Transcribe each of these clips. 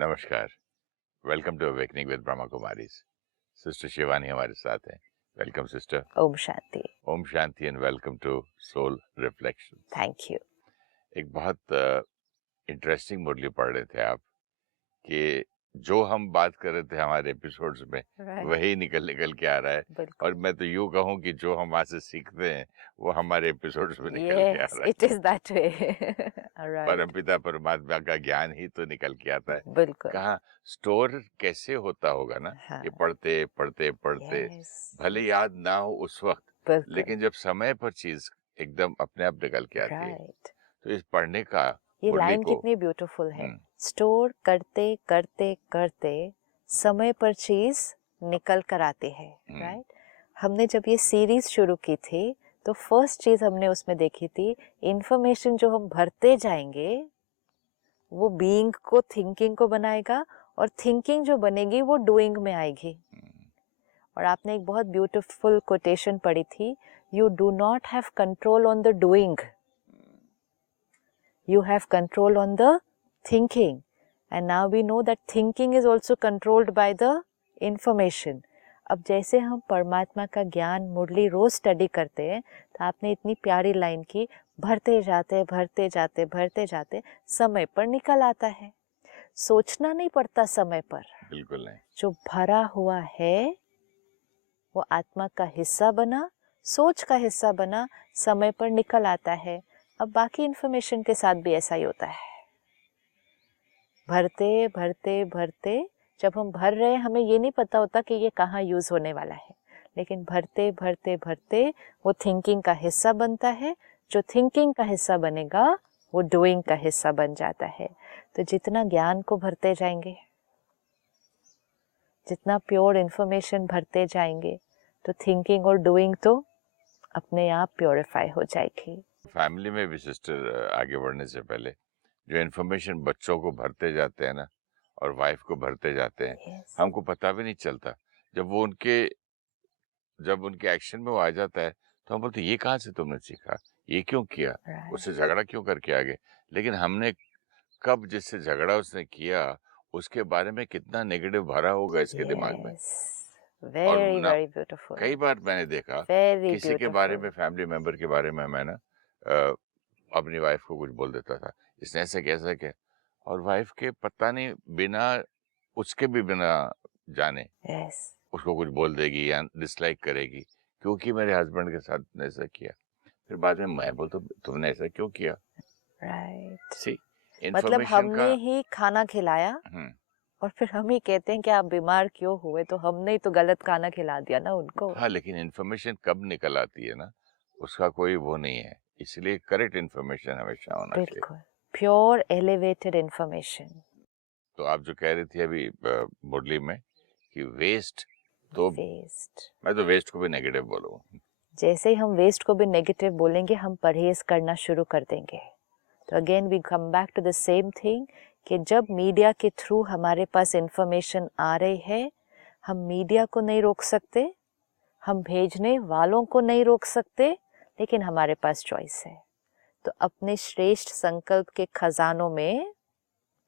नमस्कार। Welcome to awakening with Brahma Kumaris. Sister Shivani हमारे साथ हैं। Welcome sister. ओम शांति। ओम शांति and welcome to soul reflections. Thank you. एक बहुत इंटरेस्टिंग मुरली पढ़ रहे थे आप कि जो हम बात कर रहे थे हमारे एपिसोड्स में राइट। वही निकल निकल के आ रहा है। बिल्कुल। और मैं तो यूँ कहूँ कि जो हम वहाँ से सीखते हैं वो हमारे एपिसोड्स में निकल के आ यस, रहा इट है। Is that way. राइट। परमपिता परमात्मा का ज्ञान ही तो निकल के आता है। बिल्कुल। कहाँ स्टोर कैसे होता होगा ना, हाँ। ये पढ़ते पढ़ते पढ़ते यस। भले याद ना हो उस वक्त, बिल्कुल। लेकिन जब समय पर चीज एकदम अपने आप निकल के आती है। राइट। तो इस पढ़ने का ये मुरली लाइन को कितनी ब्यूटीफुल है। हम्म, स्टोर करते करते करते समय पर चीज निकल कर आती है। राइट। हमने जब ये सीरीज शुरू की थी तो फर्स्ट चीज हमने उसमें देखी थी, इंफॉर्मेशन जो हम भरते जाएंगे वो बीइंग को, थिंकिंग को बनाएगा, और थिंकिंग जो बनेगी वो डूइंग में आएगी। और आपने एक बहुत ब्यूटीफुल कोटेशन पढ़ी थी, you do not have control on the doing, you have control on the thinking. And now we know that thinking is also controlled by the information. अब जैसे हम परमात्मा का ज्ञान मुरली रोज स्टडी करते हैं, तो आपने इतनी प्यारी लाइन की, भरते जाते भरते जाते भरते जाते समय पर निकल आता है। सोचना नहीं पड़ता समय पर, बिल्कुल नहीं। जो भरा हुआ है वो आत्मा का हिस्सा बना, सोच का हिस्सा बना, समय पर निकल आता है। अब बाकी इंफॉर्मेशन के साथ भी ऐसा ही होता है। भरते भरते भरते, जब हम भर रहे हैं हमें ये नहीं पता होता कि ये कहाँ यूज होने वाला है, लेकिन भरते भरते भरते वो थिंकिंग का हिस्सा बनता है। जो थिंकिंग का हिस्सा बनेगा वो डूइंग का हिस्सा बन जाता है। तो जितना ज्ञान को भरते जाएंगे, जितना प्योर इंफॉर्मेशन भरते जाएंगे, तो थिंकिंग और डूइंग तो अपने आप प्योरीफाई हो जाएगी। फैमिली में भी सिस्टर आगे बढ़ने से पहले जो इन्फॉर्मेशन बच्चों को भरते जाते हैं ना, और वाइफ को भरते जाते हैं, yes. हमको पता भी नहीं चलता। जब उनके एक्शन में वो आ जाता है तो हम बोलते ये कहाँ से तुमने सीखा, ये क्यों किया, right. उससे झगड़ा क्यों करके आ गए। लेकिन हमने कब जिससे झगड़ा उसने किया उसके बारे में कितना नेगेटिव भरा होगा इसके दिमाग में। yes. और very ना very beautiful. कई बार मैंने देखा very किसी के बारे beautiful. में, फैमिली मेंबर के बारे में मैं ना अपनी वाइफ को कुछ बोल देता था, इसने ऐसे कैसा क्या, और वाइफ के पता नहीं बिना उसके भी बिना जाने yes. उसको कुछ बोल देगी या डिसलाइक करेगी, क्योंकि मेरे हस्बैंड के साथ ने ऐसा किया। फिर बाद में मैं बोलता तुमने ऐसा क्यों किया। right. सी मतलब इंफॉर्मेशन का। हमने ही खाना खिलाया हम्म, और फिर हम ही कहते हैं कि आप बीमार क्यों हुए, तो हमने ही तो गलत खाना खिला दिया ना उनको। हाँ, लेकिन इंफॉर्मेशन कब निकल आती है ना, उसका कोई वो नहीं है। इसलिए करेक्ट इंफॉर्मेशन हमेशा होना चाहिए। बिल्कुल प्योर एलिवेटेड इंफॉर्मेशन। तो आप जो कह रही थी अभी मुरली में कि वेस्ट, तो वेस्ट, मैं तो वेस्ट को भी नेगेटिव बोलूँ। जैसे ही हम वेस्ट को भी नेगेटिव बोलेंगे हम परहेज करना शुरू कर देंगे। तो again we come back to the same thing कि जब मीडिया के थ्रू हमारे पास इंफॉर्मेशन आ रही है, हम मीडिया को नहीं रोक सकते, हम भेजने वालों को नहीं रोक सकते, लेकिन हमारे पास चॉइस है। तो अपने श्रेष्ठ संकल्प के खजानों में,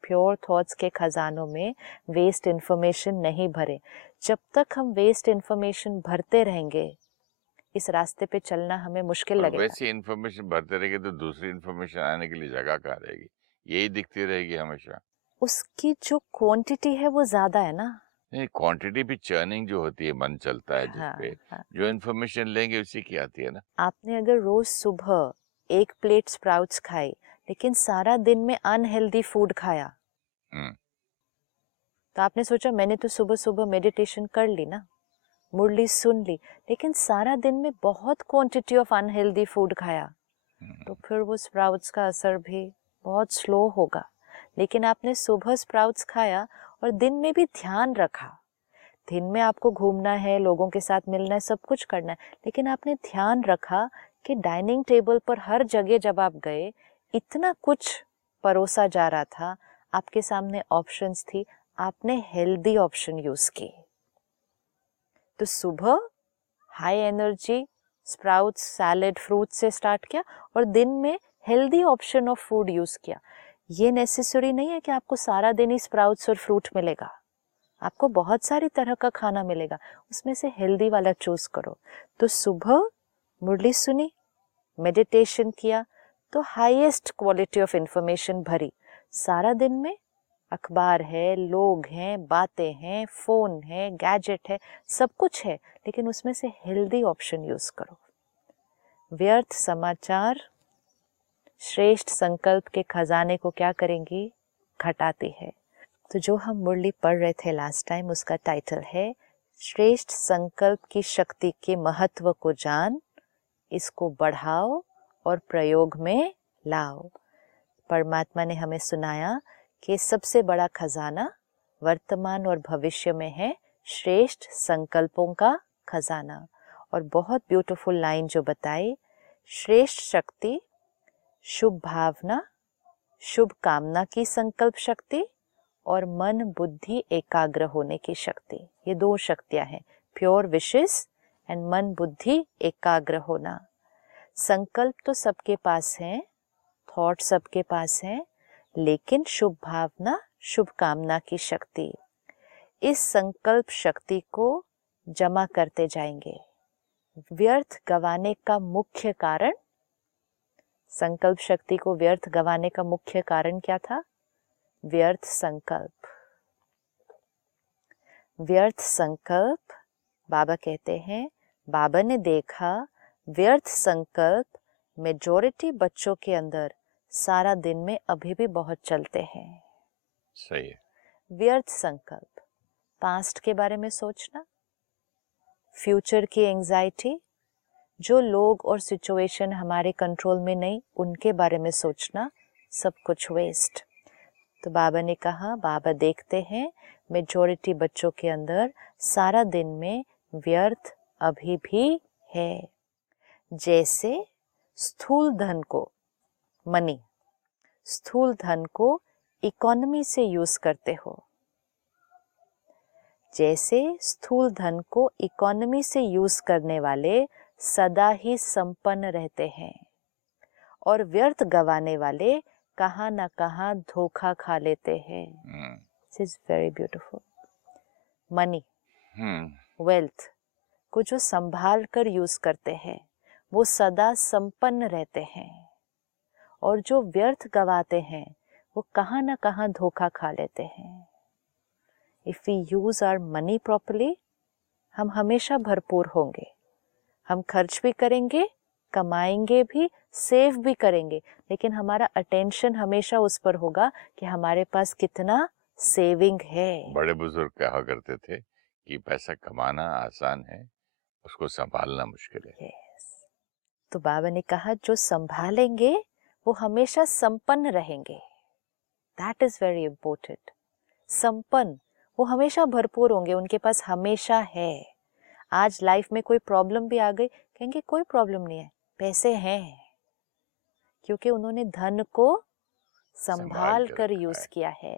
प्योर थॉट्स के खजानों में वेस्ट इंफॉर्मेशन नहीं भरे। जब तक हम वेस्ट इंफॉर्मेशन भरते रहेंगे, इस रास्ते पे चलना हमें मुश्किल और लगेगा। वैसी इंफॉर्मेशन भरते रहेंगे तो दूसरी इंफॉर्मेशन आने के लिए जगह कहाँ रहेगी, यही दिखती रहेगी हमेशा। उसकी जो क्वांटिटी है वो ज्यादा है ना। नहीं, क्वांटिटी भी चर्निंग जो होती है, मन चलता है जिसपे, हाँ, हाँ। जो इंफॉर्मेशन लेंगे उसी की आती है ना। आपने अगर रोज सुबह एक प्लेट स्प्राउट्स खाई, लेकिन सारा दिन में अनहेल्दी फूड खाया, हम्म, तो आपने सोचा मैंने तो सुबह सुबह मेडिटेशन कर ली ना, मुरली सुन ली, लेकिन सारा दिन में बहुत क्वांटिटी ऑफ अनहेल्दी फूड खाया, तो फिर वो स्प्राउट्स का असर भी बहुत स्लो होगा। लेकिन आपने सुबह स्प्राउट्स खाया और दिन में भी ध्यान रखा, दिन में आपको घूमना है, लोगों के साथ मिलना है, सब कुछ करना है, लेकिन आपने ध्यान रखा कि डाइनिंग टेबल पर हर जगह जब आप गए इतना कुछ परोसा जा रहा था, आपके सामने ऑप्शंस थी, आपने हेल्दी ऑप्शन यूज की। तो सुबह high energy sprouts, salad, fruit से स्टार्ट किया और दिन में healthy option of food use किया। ये नेसेसरी नहीं है कि आपको सारा दिन ही स्प्राउट्स और फ्रूट मिलेगा, आपको बहुत सारी तरह का खाना मिलेगा, उसमें से हेल्दी वाला चूज करो। तो सुबह मुरली सुनी, मेडिटेशन किया, तो हाईएस्ट क्वालिटी ऑफ इंफॉर्मेशन भरी। सारा दिन में अखबार है, लोग हैं, बातें हैं, फोन है, गैजेट है, सब कुछ है, लेकिन उसमें से हेल्दी ऑप्शन यूज करो। व्यर्थ समाचार श्रेष्ठ संकल्प के खजाने को क्या करेंगी? घटाती है। तो जो हम मुरली पढ़ रहे थे लास्ट टाइम, उसका टाइटल है श्रेष्ठ संकल्प की शक्ति के महत्व को जान, इसको बढ़ाओ और प्रयोग में लाओ। परमात्मा ने हमें सुनाया कि सबसे बड़ा खजाना वर्तमान और भविष्य में है श्रेष्ठ संकल्पों का खजाना। और बहुत ब्यूटीफुल लाइन जो बताई, श्रेष्ठ शक्ति शुभ भावना, शुभ कामना की संकल्प शक्ति और मन बुद्धि एकाग्र होने की शक्ति। ये दो शक्तियां हैं, प्योर विशेस एंड मन बुद्धि एकाग्र होना। संकल्प तो सबके पास हैं, थॉट सबके पास हैं, लेकिन शुभ भावना, शुभ कामना की शक्ति, इस संकल्प शक्ति को जमा करते जाएंगे। व्यर्थ गवाने का मुख्य कारण, संकल्प शक्ति को व्यर्थ गवाने का मुख्य कारण क्या था? व्यर्थ संकल्प। व्यर्थ संकल्प, बाबा कहते हैं, बाबा ने देखा व्यर्थ संकल्प मेजॉरिटी बच्चों के अंदर सारा दिन में अभी भी बहुत चलते हैं। सही है। व्यर्थ संकल्प, पास्ट के बारे में सोचना, फ्यूचर की एंजाइटी, जो लोग और सिचुएशन हमारे कंट्रोल में नहीं, उनके बारे में सोचना, सब कुछ वेस्ट। तो बाबा ने कहा, बाबा देखते हैं मेजॉरिटी बच्चों के अंदर सारा दिन में व्यर्थ अभी भी है। जैसे स्थूल धन को, मनी, स्थूल धन को इकोनॉमी से यूज करते हो, जैसे स्थूल धन को इकोनॉमी से यूज करने वाले सदा ही संपन्न रहते हैं और व्यर्थ गवाने वाले कहाँ ना कहाँ धोखा खा लेते हैं। This is very beautiful. Money, wealth को जो संभाल कर यूज करते हैं वो सदा संपन्न रहते हैं, और जो व्यर्थ गवाते हैं वो कहाँ ना कहाँ धोखा खा लेते हैं। If we use our money properly, हम हमेशा भरपूर होंगे, हम खर्च भी करेंगे, कमाएंगे भी, सेव भी करेंगे, लेकिन हमारा अटेंशन हमेशा उस पर होगा कि हमारे पास कितना सेविंग है। बड़े बुजुर्ग कहा करते थे कि पैसा कमाना आसान है, उसको संभालना मुश्किल है। yes. तो बाबा ने कहा जो संभालेंगे वो हमेशा संपन्न रहेंगे। That is very important. संपन्न, वो हमेशा भरपूर होंगे, उनके पास हमेशा है। आज लाइफ में कोई प्रॉब्लम भी आ गई, कहेंगे कोई प्रॉब्लम नहीं है, पैसे हैं, क्योंकि उन्होंने धन को संभाल कर यूज किया है।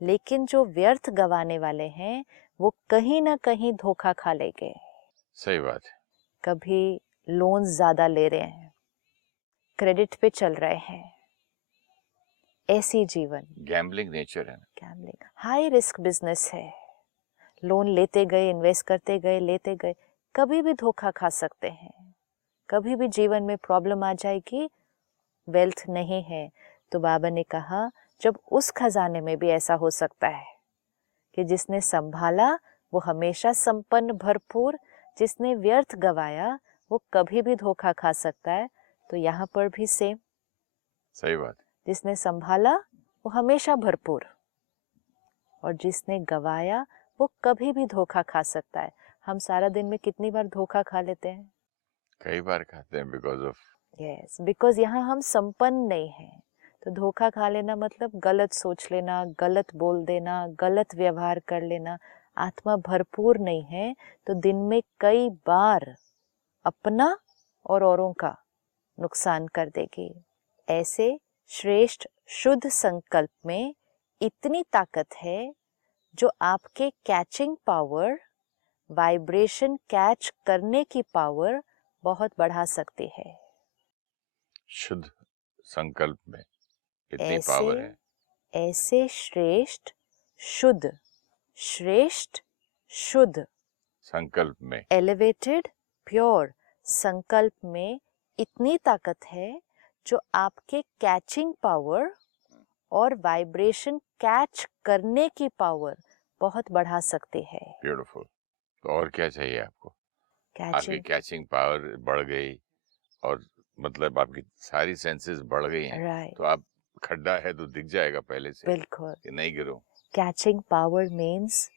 लेकिन जो व्यर्थ गवाने वाले हैं वो कहीं ना कहीं धोखा खा लेंगे। सही बात है। कभी लोन ज्यादा ले रहे हैं, क्रेडिट पे चल रहे हैं, ऐसी जीवन, गैम्बलिंग नेचर है ना। गैम्बलिंग, हाई रिस्क बिजनेस है, लोन लेते गए, इन्वेस्ट करते गए, लेते गए, कभी भी धोखा खा सकते हैं, कभी भी जीवन में प्रॉब्लम आ जाएगी, वेल्थ नहीं है। तो बाबा ने कहा जब उस खजाने में भी ऐसा हो सकता है कि जिसने संभाला वो हमेशा संपन्न भरपूर, जिसने व्यर्थ गवाया वो कभी भी धोखा खा सकता है, तो यहाँ पर भी सेम। सही बात। जिसने संभाला वो हमेशा भरपूर, और जिसने गवाया वो कभी भी धोखा खा सकता है। हम सारा दिन में कितनी बार धोखा खा लेते हैं? कई बार खाते हैं, बिकॉज ऑफ बिकॉज यहाँ हम संपन्न नहीं हैं। तो धोखा खा लेना मतलब गलत सोच लेना, गलत बोल देना, गलत व्यवहार कर लेना। आत्मा भरपूर नहीं है तो दिन में कई बार अपना और औरों का नुकसान कर देगी। ऐसे श्रेष्ठ शुद्ध संकल्प में इतनी ताकत है जो आपके कैचिंग पावर, वाइब्रेशन कैच करने की पावर बहुत बढ़ा सकती है। शुद्ध संकल्प में इतनी पावर है। ऐसे श्रेष्ठ शुद्ध, श्रेष्ठ शुद्ध, संकल्प में, एलिवेटेड प्योर संकल्प में इतनी ताकत है जो आपके कैचिंग पावर और वाइब्रेशन कैच करने की पावर बहुत बढ़ा सकते हैं। ब्यूटीफुल। तो और क्या चाहिए आपको? आपकी कैचिंग, कैचिंग पावर बढ़ गई और मतलब आपकी सारी सेंसेस बढ़ गई हैं, राइट, तो आप खड्डा है तो दिख जाएगा पहले से बिल्कुल। कि नहीं गिरो। कैचिंग पावर मीन्स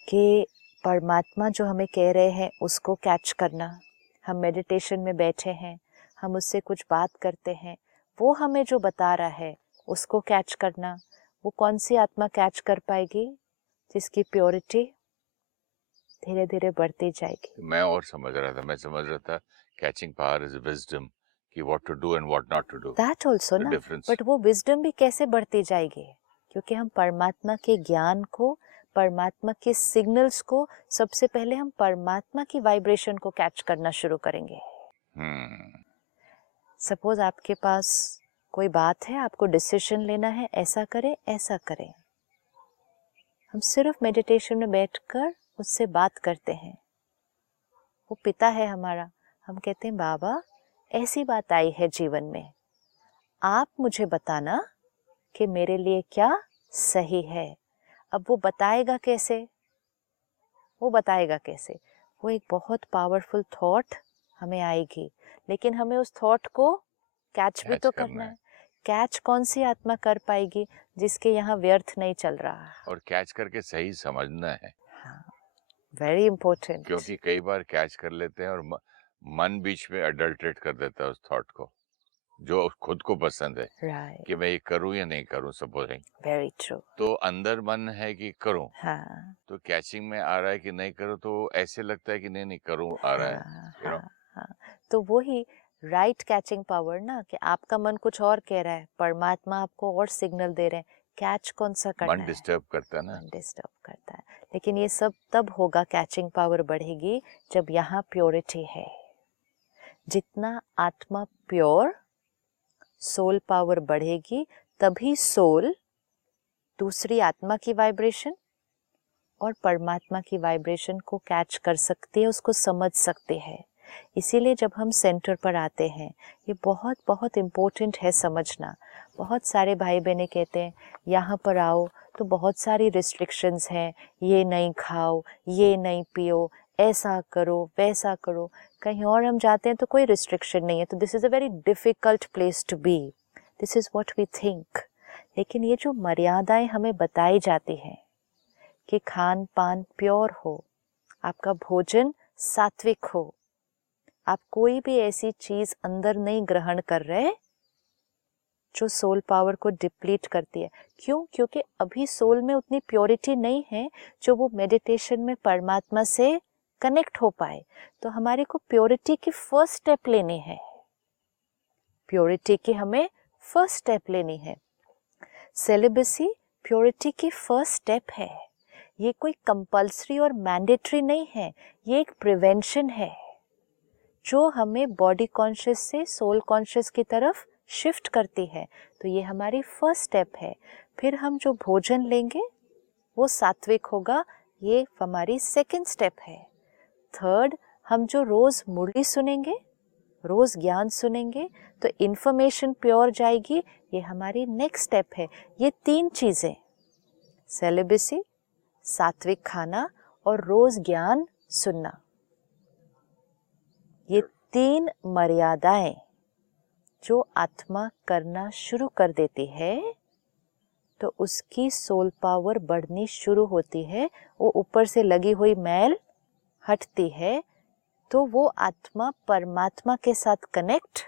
कि परमात्मा जो हमें कह रहे हैं उसको कैच करना। हम मेडिटेशन में बैठे हैं, हम उससे कुछ बात करते हैं, वो हमें जो बता रहा है उसको कैच करना। वो कौन सी आत्मा कैच कर पाएगी? जिसकी प्योरिटी धीरे धीरे बढ़ती जाएगी। मैं और समझ रहा था, मैं समझ रहा था कैचिंग पावर इज विजडम, कि what to do and what not to do, that also the ना, डिफरेंस। बट वो विजडम भी कैसे बढ़ती जाएगी? क्योंकि हम परमात्मा के ज्ञान को, परमात्मा के सिग्नल्स को, सबसे पहले हम परमात्मा की वाइब्रेशन को कैच करना शुरू करेंगे। सपोज आपके पास कोई बात है, आपको डिसीजन लेना है, ऐसा करें ऐसा करें। हम सिर्फ मेडिटेशन में बैठकर उससे बात करते हैं। वो पिता है हमारा, हम कहते हैं बाबा ऐसी बात आई है जीवन में, आप मुझे बताना कि मेरे लिए क्या सही है। अब वो बताएगा कैसे? वो बताएगा कैसे? वो एक बहुत पावरफुल थॉट हमें आएगी, लेकिन हमें उस थॉट को कैच भी कैच तो करना करना है। है। कैच कौन सी आत्मा कर पाएगी जिसके यहाँ व्यर्थ नहीं चल रहा? और कैच करके सही समझना है, हाँ, वेरी इंपॉर्टेंट। क्योंकि कई बार कैच कर लेते हैं और मन बीच में अडल्ट्रेट कर देता है उस थॉट को, जो खुद को पसंद है राइट, कि मैं ये करूं या नहीं करूं, सपोजिंग। Very true. तो अंदर मन है कि करूं, हाँ तो कैचिंग में आ रहा है कि नहीं करूं, तो ऐसे लगता है कि नहीं नहीं करूं आ रहा है, हाँ यू नो। हाँ हाँ, तो वही राइट कैचिंग पावर ना, कि आपका मन कुछ और कह रहा है, परमात्मा आपको और सिग्नल दे रहे हैं, कैच कौन सा करना मन है? डिस्टर्ब करता है ना। मन डिस्टर्ब करता है। लेकिन ये सब तब होगा, कैचिंग पावर बढ़ेगी जब यहाँ प्योरिटी है। जितना आत्मा प्योर, सोल पावर बढ़ेगी, तभी सोल दूसरी आत्मा की वाइब्रेशन और परमात्मा की वाइब्रेशन को कैच कर सकते हैं, उसको समझ सकते हैं। इसीलिए जब हम सेंटर पर आते हैं, ये बहुत बहुत इम्पोर्टेंट है समझना। बहुत सारे भाई बहनें कहते हैं यहाँ पर आओ तो बहुत सारी रिस्ट्रिक्शंस हैं, ये नहीं खाओ, ये नहीं पियो, ऐसा करो वैसा करो। कहीं और हम जाते हैं तो कोई रिस्ट्रिक्शन नहीं है, तो this is a very difficult place to be, this is what we think. लेकिन ये जो मर्यादाएं हमें बताई जाती हैं कि खान पान प्योर हो, आपका भोजन सात्विक हो, आप कोई भी ऐसी चीज अंदर नहीं ग्रहण कर रहे जो सोल पावर को डिप्लीट करती है। क्यों? क्योंकि अभी सोल में उतनी प्योरिटी नहीं है जो वो मेडिटेशन में परमात्मा से कनेक्ट हो पाए। तो हमारे को प्योरिटी की फर्स्ट स्टेप लेनी है, प्योरिटी की हमें फर्स्ट स्टेप लेनी है। सेलिबेसी प्योरिटी की फर्स्ट स्टेप है। ये कोई कंपल्सरी और मैंडेटरी नहीं है, ये एक प्रिवेंशन है जो हमें बॉडी कॉन्शियस से सोल कॉन्शियस की तरफ शिफ्ट करती है। तो ये हमारी फर्स्ट स्टेप है। फिर हम जो भोजन लेंगे वो सात्विक होगा, ये हमारी सेकंड स्टेप है। थर्ड, हम जो रोज मुरली सुनेंगे, रोज ज्ञान सुनेंगे तो इन्फॉर्मेशन प्योर जाएगी, ये हमारी नेक्स्ट स्टेप है। ये तीन चीजें, सेलिबेसी, सात्विक खाना और रोज ज्ञान सुनना, ये तीन मर्यादाएं जो आत्मा करना शुरू कर देती है तो उसकी सोल पावर बढ़नी शुरू होती है। वो ऊपर से लगी हुई मैल हटती है तो वो आत्मा परमात्मा के साथ कनेक्ट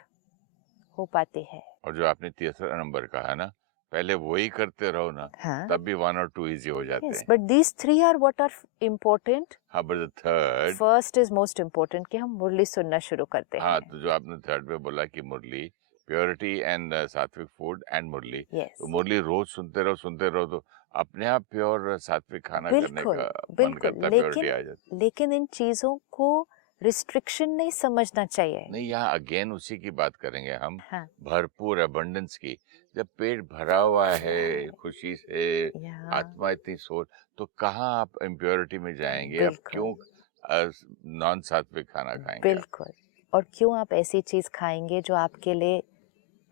हो पाती है। और जो आपने तीसरा नंबर कहा ना, पहले वही करते रहो ना, हाँ, तब भी 1 और 2 इजी हो जाते yes, हैं। but these three are what are important. हाँ, but the third, First is most important कि हम मुरली सुनना शुरू करते हाँ, हैं। तो जो आपने थर्ड में बोला कि मुरली, प्योरिटी एंड सात्विक फूड एंड मुरली, Yes, तो मुरली रोज सुनते रहो तो अपने आप प्योर सात्विक खाना करने बिल्कुल का मन बिल्कुल। करता है, प्योरिटी आ जाती लेकिन इन चीज़ों को रिस्ट्रिक्शन नहीं समझना चाहिए। नहीं, यहाँ अगेन उसी की बात करेंगे हम, हाँ, भरपूर अबंडेंस की। जब पेट भरा हुआ है राइट, खुशी से, या आत्मा इतनी सोच, तो कहाँ आप इम्प्योरिटी में जाएंगे? आप बिल्कुल, क्यों नॉन सात्विक खाना खाएंगे आप? बिल्कुल। और क्यों आप ऐसी चीज़ खाएँगे जो आपके लिए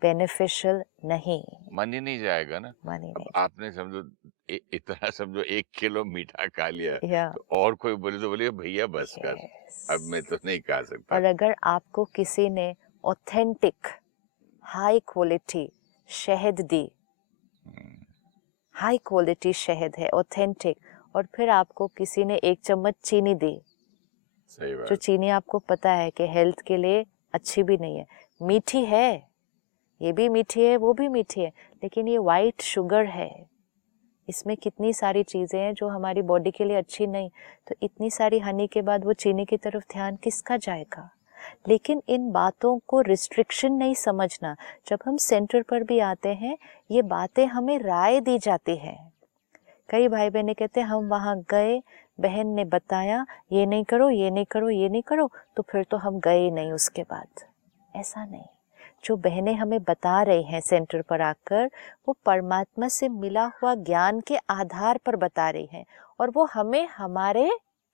बेनिफिशियल नहीं, मन ही नहीं जाएगा ना। मानी अब नहीं आपने समझो इतना समझो 1 किलो मीठा खा लिया, जाए। या तो और कोई बोले तो बोलिए भैया बस कर, अब मैं यस। तो नहीं खा सकता। और अगर आपको किसी ने ऑथेंटिक हाई क्वालिटी शहद दी, हम्म, हाई क्वालिटी शहद है ऑथेंटिक, और फिर आपको किसी ने 1 चम्मच चीनी दी, सही जो बात। चीनी आपको पता है कि हेल्थ के लिए अच्छी भी नहीं है, मीठी है, ये भी मीठी है वो भी मीठी है, लेकिन ये वाइट शुगर है, इसमें कितनी सारी चीज़ें हैं जो हमारी बॉडी के लिए अच्छी नहीं। तो इतनी सारी हनी के बाद वो चीनी की तरफ ध्यान किसका जाएगा? लेकिन इन बातों को रिस्ट्रिक्शन नहीं समझना। जब हम सेंटर पर भी आते हैं, ये बातें हमें राय दी जाती हैं। कई भाई बहनें कहते हैं हम वहाँ गए, बहन ने बताया ये नहीं करो, ये नहीं करो, ये नहीं करो, तो फिर तो हम गए नहीं उसके बाद। ऐसा नहीं। जो बहनें हमें बता रही हैं सेंटर पर आकर, वो परमात्मा से मिला हुआ ज्ञान के आधार पर बता रही हैं, और वो हमें हमारे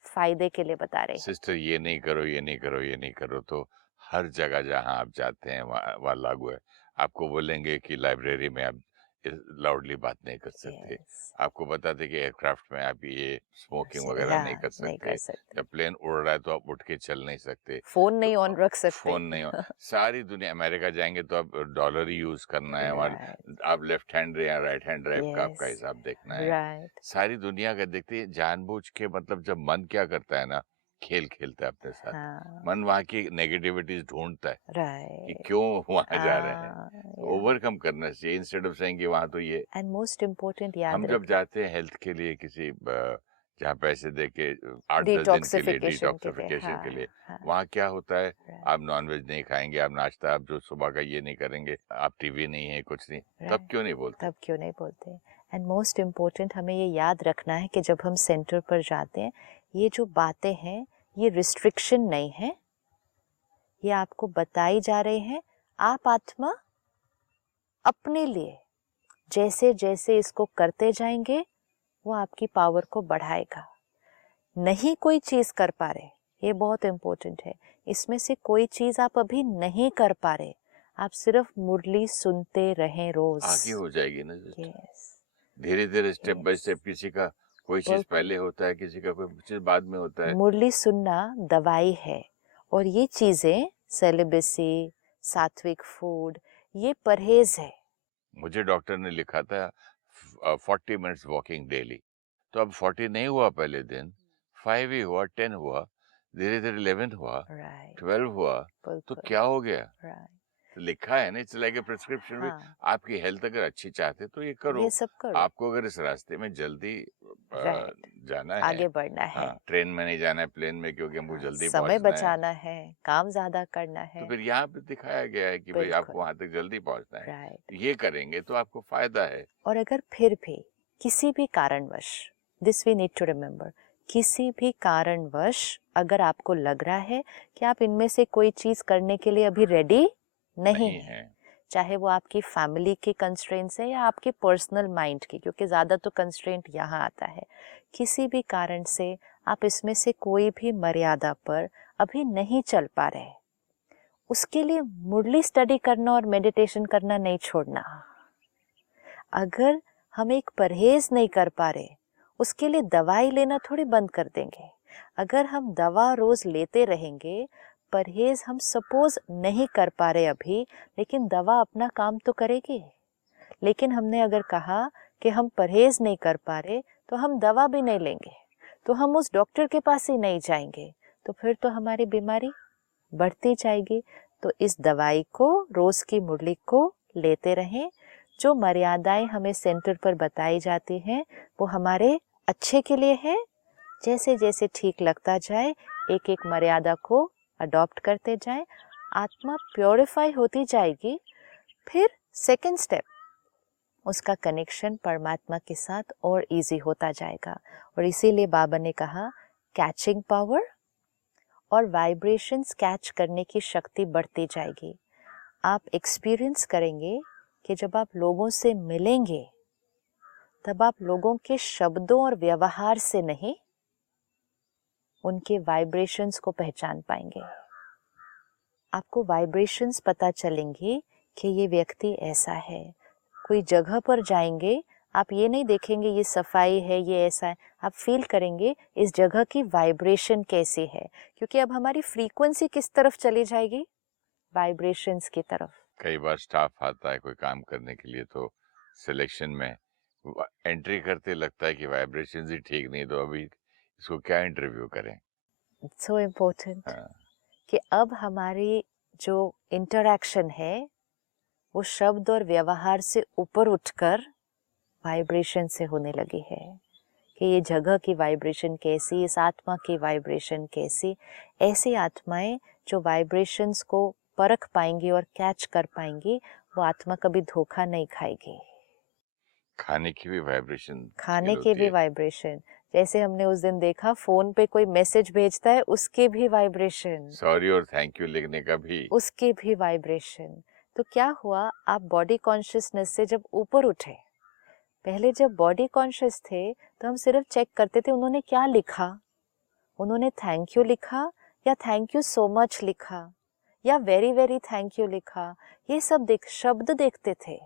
फायदे के लिए बता रही हैं। सिस्टर ये नहीं करो, ये नहीं करो, ये नहीं करो, तो हर जगह जहाँ आप जाते हैं वहाँ लागू है। आपको बोलेंगे कि लाइब्रेरी में आप लाउडली बात नहीं कर सकते। यस, आपको बताते कि एयरक्राफ्ट में आप ये स्मोकिंग वगैरह या नहीं कर नहीं सकते। कर सकते, जब प्लेन उड़ रहा है तो आप उठ के चल नहीं सकते। फोन तो नहीं ऑन रख सकते। फोन नहीं हो, सारी दुनिया, अमेरिका जाएंगे तो आप डॉलर ही यूज करना है वहाँ। राइट, आप लेफ्ट हैंड या राइट हैंड ड्राइव का आपका यस, हिसाब देखना है। राइट, सारी दुनिया का देखते हैं जानबूझ के, मतलब जब मन क्या करता है ना, खेल खेलता है अपने साथ। हाँ, मन वहाँ की नेगेटिविटीज ढूंढता है कि राइट, क्यों वहाँ जा रहे हैं, तो या। ओवरकम करना चाहिए इंस्टेड ऑफ सेइंग कि वहाँ तो ये। एंड मोस्ट इम्पोर्टेंट याद हम जब रखें, जाते हैं हेल्थ के लिए किसी जहाँ पैसे दे के 8-10 दिन के लिए डिटॉक्सिफिकेशन के लिए, डिटॉक्सिफिकेशन के हाँ, लिए, हाँ, वहाँ क्या होता है? राइट, आप नॉनवेज नहीं खाएंगे, आप नाश्ता, आप जो सुबह का ये नहीं करेंगे, आप टीवी नहीं है, कुछ नहीं, तब राइट, क्यों नहीं बोलते? तब क्यों नहीं बोलते? एंड मोस्ट इम्पोर्टेंट हमें ये याद रखना है कि जब हम सेंटर पर जाते हैं, ये जो बातें हैं, ये रिस्ट्रिक्शन नहीं है, ये आपको बताई जा रही हैं। आप आत्मा अपने लिए जैसे जैसे इसको करते जाएंगे, वो आपकी पावर को बढ़ाएगा। नहीं कोई चीज़ कर पा रहे, ये बहुत इम्पोर्टेंट है, इसमें से कोई चीज़ आप अभी नहीं कर पा रहे, आप सिर्फ मुरली सुनते रहें रोज। आगे हो जाएगी ना सिस्टर, यस, धीरे धीरे स्टेप बाय यस, स्टेप। किसी का कोई चीज बिल्कुल। पहले होता है, किसी का कोई चीज बाद में होता है। मुरली सुनना दवाई है, और ये चीज़ें सेलिबेसी, सात्विक फूड, ये परहेज है। मुझे डॉक्टर ने लिखा था 40 मिनट्स वॉकिंग डेली, तो अब 40 नहीं हुआ पहले दिन, 5 ही हुआ, 10 हुआ, धीरे धीरे 11 हुआ, राइट, 12 हुआ, तो बिल्कुल, क्या हो गया? राइट, तो लिखा है ना, इट्स लाइक ए प्रिस्क्रिप्शन भी। हाँ, आपकी हेल्थ अगर अच्छी चाहते तो ये करो। ये सब करो, आपको अगर इस रास्ते में जल्दी राइट, जाना है, आगे बढ़ना है, हाँ, ट्रेन में नहीं जाना है, प्लेन में, क्योंकि हमको हाँ, जल्दी समय पहुंचना है, बचाना है, काम ज़्यादा करना तो है, फिर यहाँ पे दिखाया गया है कि भाई आपको बिल्कुल, वहां तक जल्दी पहुंचना है, राइट। ये करेंगे तो आपको फायदा है। और अगर फिर भी किसी भी कारणवश, this we need to remember, किसी भी कारणवश अगर आपको लग रहा है कि आप इनमें से कोई चीज़ करने के लिए अभी रेडी नहीं नहीं है, है। चाहे वो आपकी फैमिली की कंस्ट्रेंट्स है या आपके पर्सनल माइंड की, क्योंकि ज़्यादा तो कंस्ट्रेंट यहाँ आता है, किसी भी कारण से आप इसमें से कोई भी मर्यादा पर अभी नहीं चल पा रहे, उसके लिए मुरली स्टडी करना और मेडिटेशन करना नहीं छोड़ना। अगर हम एक परहेज नहीं कर पा रहे, उसके लिए दवाई लेना थोड़ी बंद कर देंगे। अगर हम दवा रोज लेते रहेंगे, परहेज हम सपोज नहीं कर पा रहे अभी, लेकिन दवा अपना काम तो करेगी। लेकिन हमने अगर कहा कि हम परहेज नहीं कर पा रहे, तो हम दवा भी नहीं लेंगे, तो हम उस डॉक्टर के पास ही नहीं जाएंगे, तो फिर तो हमारी बीमारी बढ़ती जाएगी। तो इस दवाई को, रोज की मुरली को लेते रहें। जो मर्यादाएं हमें सेंटर पर बताई जाती हैं, वो हमारे अच्छे के लिए है। जैसे जैसे ठीक लगता जाए, एक एक मर्यादा को अडॉप्ट करते जाएं, आत्मा प्योरीफाई होती जाएगी। फिर सेकंड स्टेप, उसका कनेक्शन परमात्मा के साथ और इजी होता जाएगा। और इसीलिए बाबा ने कहा कैचिंग पावर और वाइब्रेशंस कैच करने की शक्ति बढ़ती जाएगी। आप एक्सपीरियंस करेंगे कि जब आप लोगों से मिलेंगे तब आप लोगों के शब्दों और व्यवहार से नहीं, उनके वाइब्रेशंस को पहचान पाएंगे। आपको वाइब्रेशंस पता चलेंगी कि ये व्यक्ति ऐसा है। कोई जगह पर जाएंगे, आप ये नहीं देखेंगे ये सफाई है, ये ऐसा है, आप फील करेंगे इस जगह की वाइब्रेशन कैसी है, क्योंकि अब हमारी फ्रीक्वेंसी किस तरफ चली जाएगी, वाइब्रेशंस की तरफ। कई बार स्टाफ आता है कोई काम करने के लिए, तो सिलेक्शन में एंट्री करते लगता है कि वाइब्रेशन ही ठीक नहीं, तो अभी इसको क्या इंटरव्यू करें। सो इम्पोर्टेंट हाँ, कि अब हमारी जो इंटरैक्शन है वो शब्द और व्यवहार से ऊपर उठकर वाइब्रेशन से होने लगी है, कि ये जगह की वाइब्रेशन कैसी, इस आत्मा की वाइब्रेशन कैसी। ऐसी आत्माएं जो वाइब्रेशंस को परख पाएंगी और कैच कर पाएंगी, वो आत्मा कभी धोखा नहीं खाएगी। खाने की भी वाइब्रेशन खाने फील के होती भी है। वाइब्रेशन, जैसे हमने उस दिन देखा फोन पे कोई मैसेज भेजता है, उसके भी वाइब्रेशन, सॉरी और थैंक यू लिखने का भी। उसके भी वाइब्रेशन। तो क्या हुआ, आप बॉडी कॉन्शियसनेस से जब ऊपर उठे, पहले जब बॉडी कॉन्शियस थे तो हम सिर्फ चेक करते थे उन्होंने क्या लिखा, उन्होंने थैंक यू लिखा या थैंक यू सो मच लिखा या वेरी वेरी थैंक यू लिखा, ये सब शब्द देखते थे।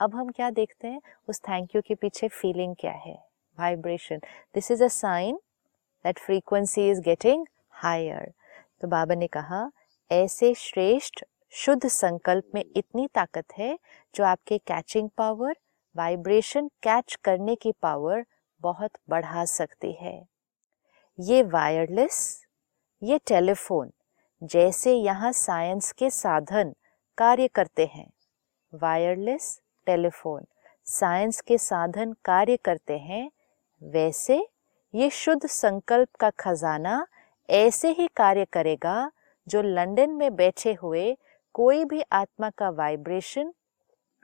अब हम क्या देखते हैं, उस थैंक यू के पीछे फीलिंग क्या है, vibration. This is a sign that frequency is getting higher. तो बाबा ने कहा ऐसे श्रेष्ठ शुद्ध संकल्प में इतनी ताकत है जो आपके कैचिंग पावर, वाइब्रेशन कैच करने की पावर बहुत बढ़ा सकती है। ये वायरलेस, ये टेलीफोन जैसे यहाँ साइंस के साधन कार्य करते हैं, वायरलेस टेलीफोन साइंस के साधन कार्य करते हैं, वैसे ये शुद्ध संकल्प का खजाना ऐसे ही कार्य करेगा जो लंदन में बैठे हुए कोई भी आत्मा का वाइब्रेशन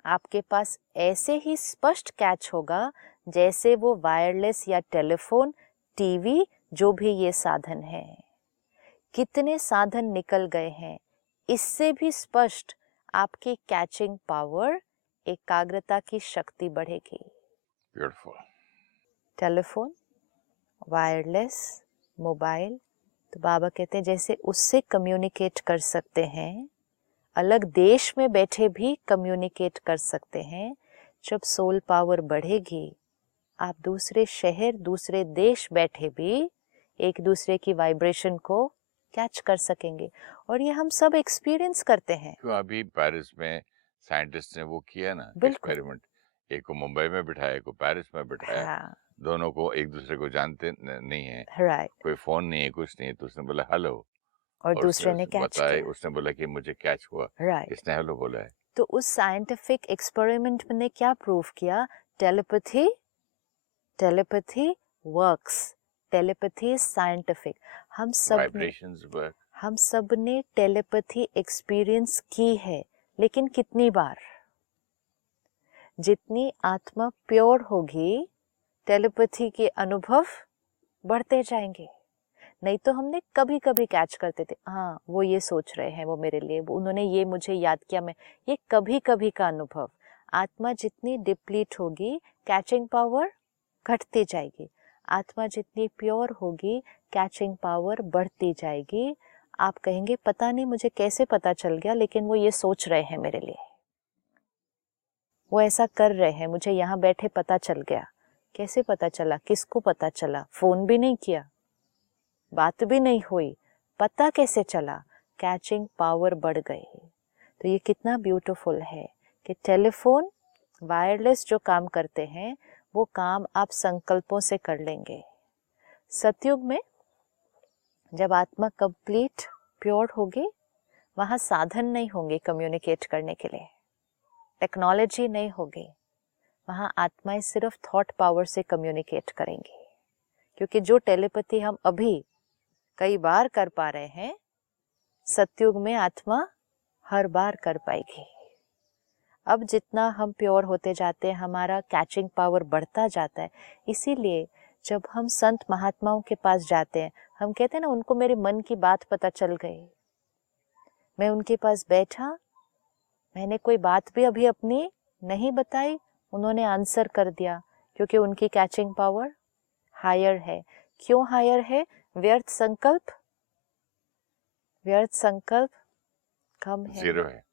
आपके पास ऐसे ही स्पष्ट कैच होगा जैसे वो वायरलेस या टेलीफोन, टीवी, जो भी ये साधन है। कितने साधन निकल गए हैं, इससे भी स्पष्ट आपकी कैचिंग पावर, एकाग्रता की शक्ति बढ़ेगी। ब्यूटीफुल। टेलीफोन, वायरलेस, मोबाइल, तो बाबा कहते हैं जैसे उससे कम्युनिकेट कर सकते हैं, अलग देश में बैठे भी कम्युनिकेट कर सकते हैं। जब सोल पावर बढ़ेगी, आप दूसरे शहर, दूसरे देश बैठे भी एक दूसरे की वाइब्रेशन को कैच कर सकेंगे। और ये हम सब एक्सपीरियंस करते हैं। क्यों अभी पेरिस में साइंटिस्ट ने वो किया ना बिल्कुल। एक्सपेरिमेंट, एक को मुंबई में बिठाया, एक को पेरिस में बिठाया, हाँ, दोनों को एक दूसरे को जानते नहीं है, राइट। कोई फोन नहीं है, कुछ नहीं है, तो उसने बोला हेलो, और और दूसरे ने कैच बताया, किया, उसने बोला कि मुझे कैच हुआ, राइट। इसने हेलो बोला है। तो उस साइंटिफिक एक्सपेरिमेंट ने क्या प्रूव किया, telepathy, telepathy works, telepathy is scientific. Vibrations work. हम सब ने टेलीपैथी एक्सपीरियंस की है, लेकिन कितनी बार? जितनी आत्मा प्योर होगी, टेलीपैथी के अनुभव बढ़ते जाएंगे। नहीं तो हमने कभी कभी कैच करते थे, हाँ वो ये सोच रहे हैं, वो मेरे लिए, उन्होंने ये मुझे याद किया, मैं, ये कभी कभी का अनुभव। आत्मा जितनी डिप्लीट होगी, कैचिंग पावर घटती जाएगी। आत्मा जितनी प्योर होगी, कैचिंग पावर बढ़ती जाएगी। आप कहेंगे पता नहीं मुझे कैसे पता चल गया, लेकिन वो ये सोच रहे हैं मेरे लिए, वो ऐसा कर रहे हैं, मुझे यहाँ बैठे पता चल गया। कैसे पता चला, किसको पता चला? फोन भी नहीं किया, बात भी नहीं हुई, पता कैसे चला? कैचिंग पावर बढ़ गई। तो ये कितना ब्यूटीफुल है कि टेलीफोन, वायरलेस जो काम करते हैं, वो काम आप संकल्पों से कर लेंगे। सतयुग में जब आत्मा कंप्लीट प्योर होगी, वहाँ साधन नहीं होंगे कम्युनिकेट करने के लिए, टेक्नोलॉजी नहीं होगी, वहाँ आत्माएं सिर्फ थॉट पावर से कम्युनिकेट करेंगी। क्योंकि जो टेलीपैथी हम अभी कई बार कर पा रहे हैं, सतयुग में आत्मा हर बार कर पाएगी। अब जितना हम प्योर होते जाते हैं, हमारा कैचिंग पावर बढ़ता जाता है। इसीलिए जब हम संत महात्माओं के पास जाते हैं, हम कहते हैं ना उनको मेरे मन की बात पता चल गई, मैं उनके पास बैठा, मैंने कोई बात भी अभी अपनी नहीं बताई, उन्होंने आंसर कर दिया, क्योंकि उनकी कैचिंग पावर हायर है। क्यों हायर है? व्यर्थ संकल्प कम है,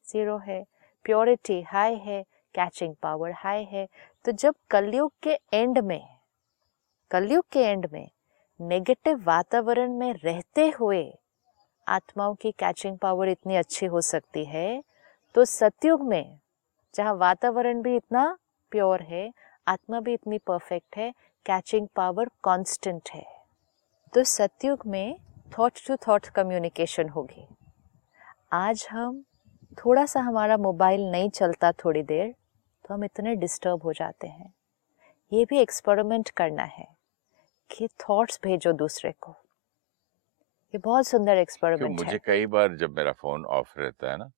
जीरो है, प्योरिटी हाई है, कैचिंग पावर हाई है। तो जब कलयुग के एंड में नेगेटिव वातावरण में रहते हुए आत्माओं की कैचिंग पावर इतनी अच्छी हो सकती है, तो सतयुग में जहाँ वातावरण भी इतना प्योर है, आत्मा भी इतनी परफेक्ट है, कैचिंग पावर कांस्टेंट है, तो सतयुग में थॉट टू थॉट कम्युनिकेशन होगी। आज हम थोड़ा सा हमारा मोबाइल नहीं चलता थोड़ी देर तो हम इतने डिस्टर्ब हो जाते हैं। ये भी एक्सपेरिमेंट करना है कि थॉट्स भेजो दूसरे को। ये बहुत सुंदर एक्सपेरिमेंट है। मुझे कई बार जब मेरा फोन ऑफ रहता है ना,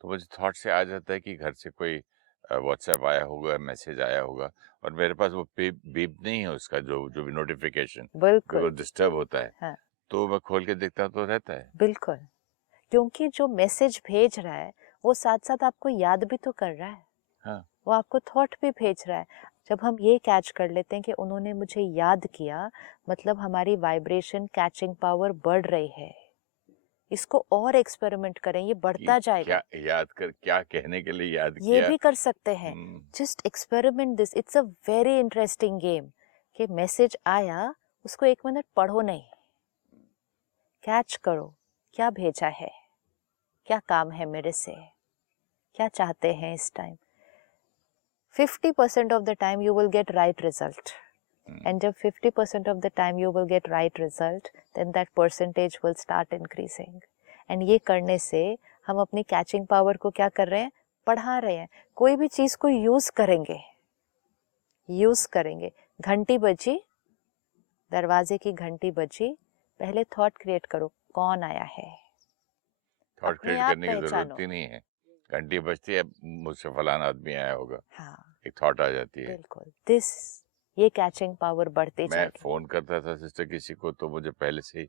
तो मुझे थॉट से आ जाता है कि घर से कोई व्हाट्सएप आया होगा, मैसेज आया होगा, और मेरे पास वो बीप नहीं है उसका, जो भी नोटिफिकेशन, बिल्कुल डिस्टर्ब होता है। हाँ, तो मैं खोल के देखता हूँ तो रहता है। बिल्कुल, क्योंकि जो मैसेज भेज रहा है वो साथ साथ आपको याद भी तो कर रहा है। हाँ। वो आपको थॉट भी भेज रहा है। जब हम ये कैच कर लेते हैं कि उन्होंने मुझे याद किया, मतलब हमारी वाइब्रेशन कैचिंग पावर बढ़ रही है। इसको और एक्सपेरिमेंट करें, ये बढ़ता जाएगा। क्या याद कर, क्या कहने के लिए याद ये किया? भी कर सकते हैं। Just experiment this, it's a very interesting game. कि मैसेज आया, उसको 1 मिनट पढ़ो नहीं, कैच करो क्या भेजा है, क्या काम है मेरे से, क्या चाहते हैं इस time. 50% of the time you will get right result, and जब 50% of the time you will get right result, then that percentage will start increasing. and ये करने से हम अपनी कैचिंग पावर को क्या कर रहे हैं? बढ़ा रहे हैं। कोई भी चीज को यूज करेंगे। घंटी बजी, दरवाजे की घंटी बजी, पहले थॉट क्रिएट करो, कौन आया है। थॉट क्रिएट करने की जरूरत ही नहीं है, घंटी बजती है, मुझसे फलाना आदमी आया होगा। हाँ, एक थॉट आ जाती है। बिल्कुल, ये कैचिंग पावर बढ़ती जाएगी। मैं फोन करता था सिस्टर किसी को, तो मुझे पहले से ही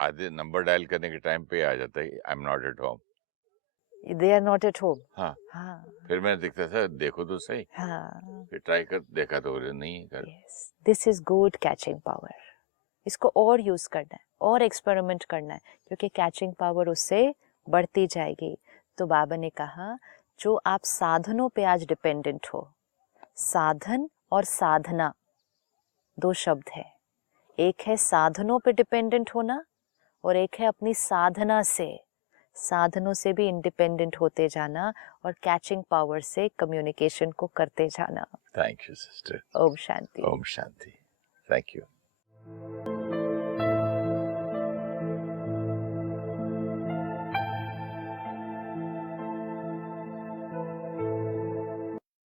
आधे नंबर डायल करने के टाइम पे आ जाता है, I am not at home, they are not at home. हाँ हाँ, फिर मैंने देखता था, देखो तो सही, हाँ, फिर ट्राई कर देखा तो नहीं है घर। This is good catching power. इसको और यूज करना है, और एक्सपेरिमेंट करना है, क्योंकि कैचिंग पावर उससे बढ़ती जाएगी। तो बाबा ने कहा, जो आप साधनों पे आज डिपेंडेंट हो, साधन और साधना 2 शब्द है। एक है साधनों पे डिपेंडेंट होना, और एक है अपनी साधना से, साधनों से भी इंडिपेंडेंट होते जाना, और कैचिंग पावर से कम्युनिकेशन को करते जाना। Thank you sister. ओम शांति। ओम शांति। Thank you.